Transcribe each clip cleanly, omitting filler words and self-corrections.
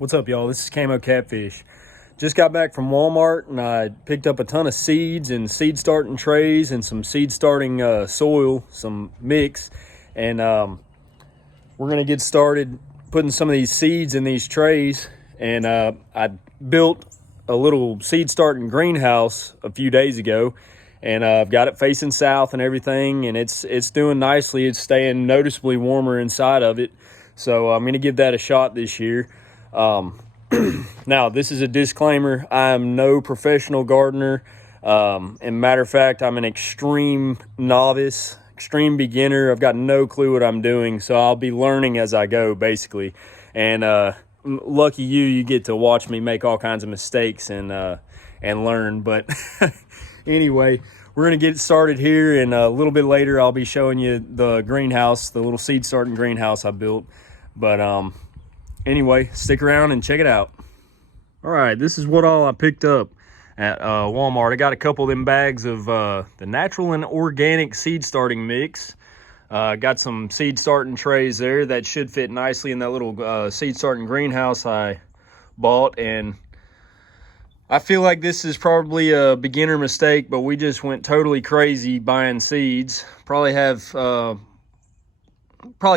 What's up, y'all? This is Camo Catfish. Just got back from Walmart and I picked up a ton of seeds and seed starting trays and some seed starting soil, some mix. And we're going to get started putting some of these seeds in these trays. And I built a little seed starting greenhouse a few days ago. And I've got it facing south and everything. And it's doing nicely. It's staying noticeably warmer inside of it. So I'm going to give that a shot this year. Now, this is a disclaimer. I'm no professional gardener. And matter of fact, I'm an extreme novice, extreme beginner. I've got no clue what I'm doing, so I'll be learning as I go, basically. And lucky you get to watch me make all kinds of mistakes and learn. But anyway, we're going to get started here, and a little bit later I'll be showing you the greenhouse, the little seed starting greenhouse I built. But anyway, stick around and check it out. All right, this is what all I picked up at Walmart. I got a couple of them bags of the natural and organic seed starting mix. Got some seed starting trays there that should fit nicely in that little seed starting greenhouse I bought. And I feel like this is probably a beginner mistake, but we just went totally crazy buying seeds. Probably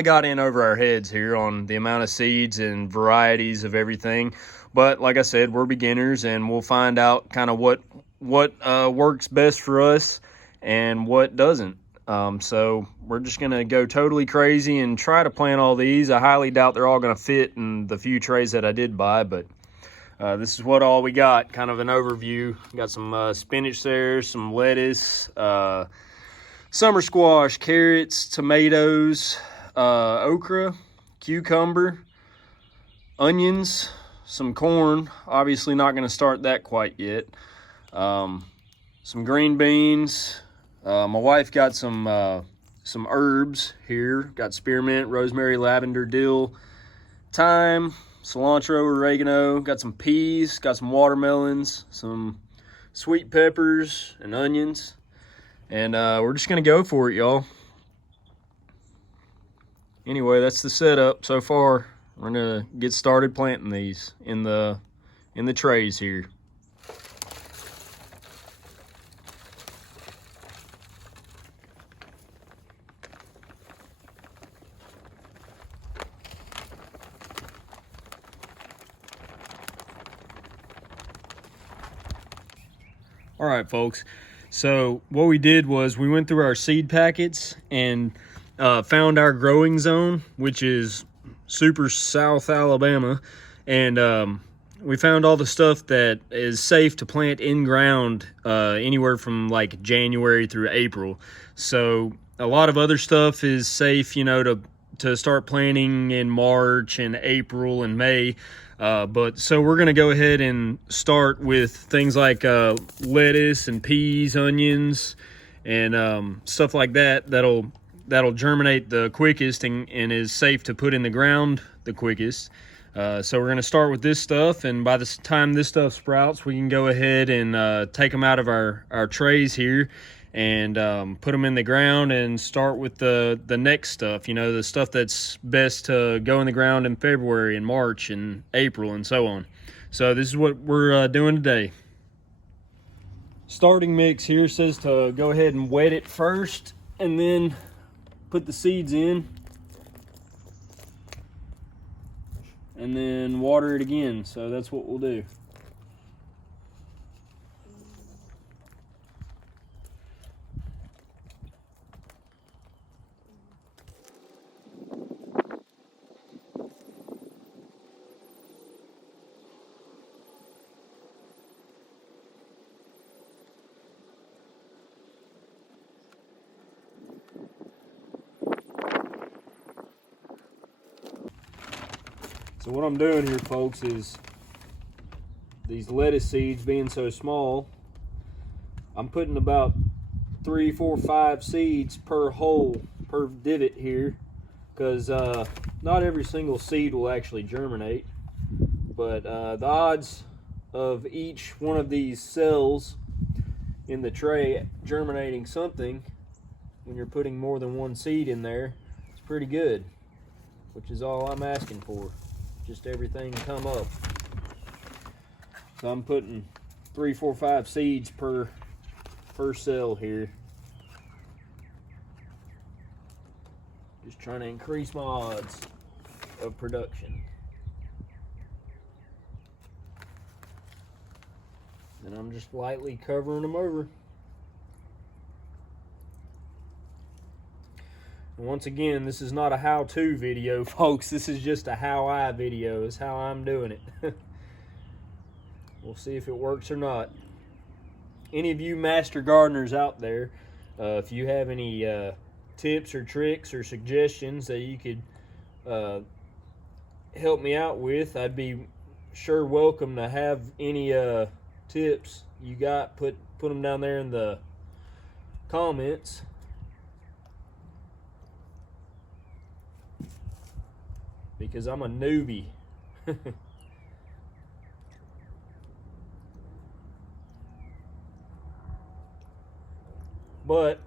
got in over our heads here on the amount of seeds and varieties of everything. But like I said, we're beginners, and we'll find out kind of what works best for us and what doesn't. So we're just going to go totally crazy and try to plant all these. I highly doubt they're all going to fit in the few trays that I did buy, but this is what all we got, kind of an overview. Got some spinach there, some lettuce, summer squash, carrots, tomatoes, okra, cucumber, onions, some corn. Obviously not going to start that quite yet. Some green beans. My wife got some herbs here. Got spearmint, rosemary, lavender, dill, thyme, cilantro, oregano. Got some peas. Got some watermelons, some sweet peppers and onions. And we're just going to go for it, y'all. Anyway, that's the setup so far. We're gonna get started planting these in the trays here. All right, folks. So what we did was we went through our seed packets and found our growing zone, which is super South Alabama, and we found all the stuff that is safe to plant in ground anywhere from like January through April. So a lot of other stuff is safe, you know, to start planting in March and April and May. But so we're going to go ahead and start with things like lettuce and peas, onions, and stuff like that that'll germinate the quickest and is safe to put in the ground the quickest. So we're going to start with this stuff, and by the time this stuff sprouts, we can go ahead and take them out of our trays here and put them in the ground and start with the next stuff, you know, the stuff that's best to go in the ground in February and March and April and so on. So this is what we're doing today. Starting mix here says to go ahead and wet it first and then put the seeds in and then water it again. So that's what we'll do. So what I'm doing here, folks, is these lettuce seeds being so small, I'm putting about 3, 4, 5 seeds per hole, per divot here, because not every single seed will actually germinate, but the odds of each one of these cells in the tray germinating something when you're putting more than one seed in there is pretty good, which is all I'm asking for. just everything come up. So I'm putting 3, 4, 5 seeds per cell here. Just trying to increase my odds of production. And I'm just lightly covering them over. And once again, this is not a how-to video, folks. This is just a how-I video. It's how I'm doing it. We'll see if it works or not. Any of you master gardeners out there, if you have any tips or tricks or suggestions that you could help me out with, I'd be sure welcome to have any tips you got. Put them down there in the comments. Because I'm a newbie. But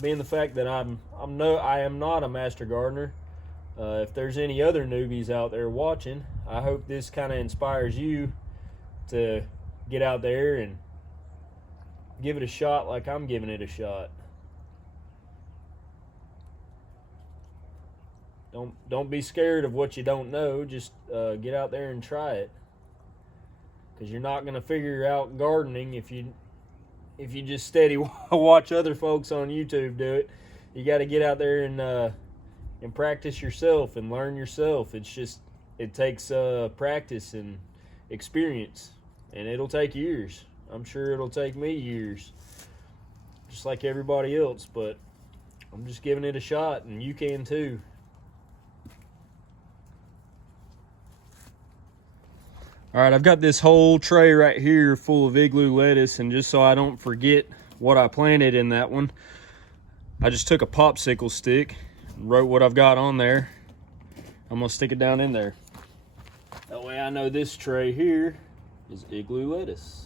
being the fact that I am not a master gardener, if there's any other newbies out there watching, I hope this kind of inspires you to get out there and give it a shot like I'm giving it a shot. Don't be scared of what you don't know. Just get out there and try it, because you're not going to figure out gardening if you just steady watch other folks on YouTube do it. You got to get out there and practice yourself and learn yourself. It takes practice and experience, and it'll take years. I'm sure it'll take me years, just like everybody else, but I'm just giving it a shot, and you can too. All right, I've got this whole tray right here full of igloo lettuce, and just so I don't forget what I planted in that one, I just took a popsicle stick and wrote what I've got on there. I'm gonna stick it down in there. That way I know this tray here is igloo lettuce.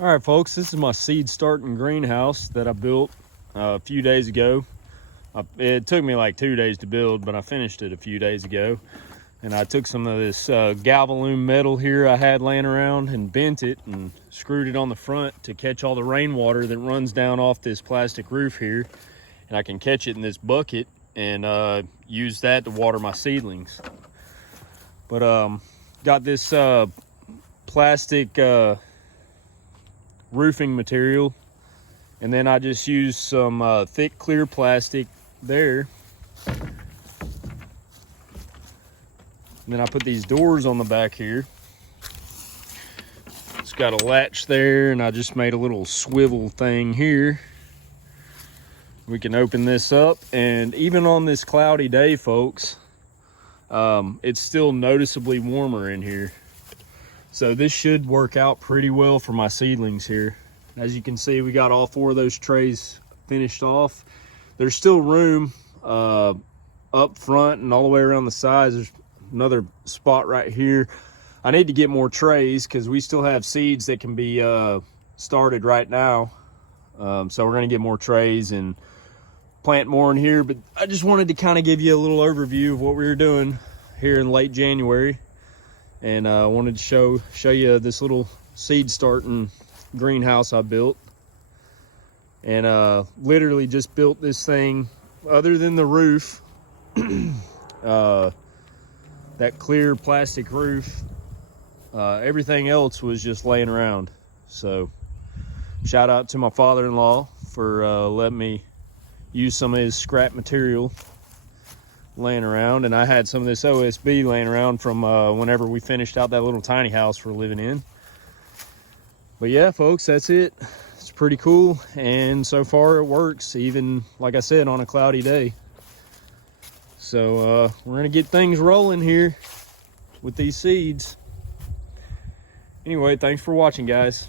All right, folks, this is my seed starting greenhouse that I built a few days ago. It took me like 2 days to build, but I finished it a few days ago. And I took some of this galvalume metal here I had laying around and bent it and screwed it on the front to catch all the rainwater that runs down off this plastic roof here. And I can catch it in this bucket and use that to water my seedlings. But got this plastic roofing material, and then I just used some thick clear plastic there, and then I put these doors on the back here. It's got a latch there, and I just made a little swivel thing here. We can open this up, and even on this cloudy day, folks, it's still noticeably warmer in here. So this should work out pretty well for my seedlings here. As you can see, we got all 4 of those trays finished off. There's still room up front and all the way around the sides. There's another spot right here. I need to get more trays because we still have seeds that can be started right now. So we're gonna get more trays and plant more in here. But I just wanted to kind of give you a little overview of what we were doing here in late January. And I wanted to show you this little seed starting greenhouse I built. And literally just built this thing, other than the roof, that clear plastic roof, everything else was just laying around. So shout out to my father-in-law for letting me use some of his scrap material laying around, and I had some of this OSB laying around from whenever we finished out that little tiny house we're living in. But yeah, folks, that's it. It's pretty cool, and so far it works, even like I said, on a cloudy day. So we're gonna get things rolling here with these seeds. Anyway, thanks for watching, guys.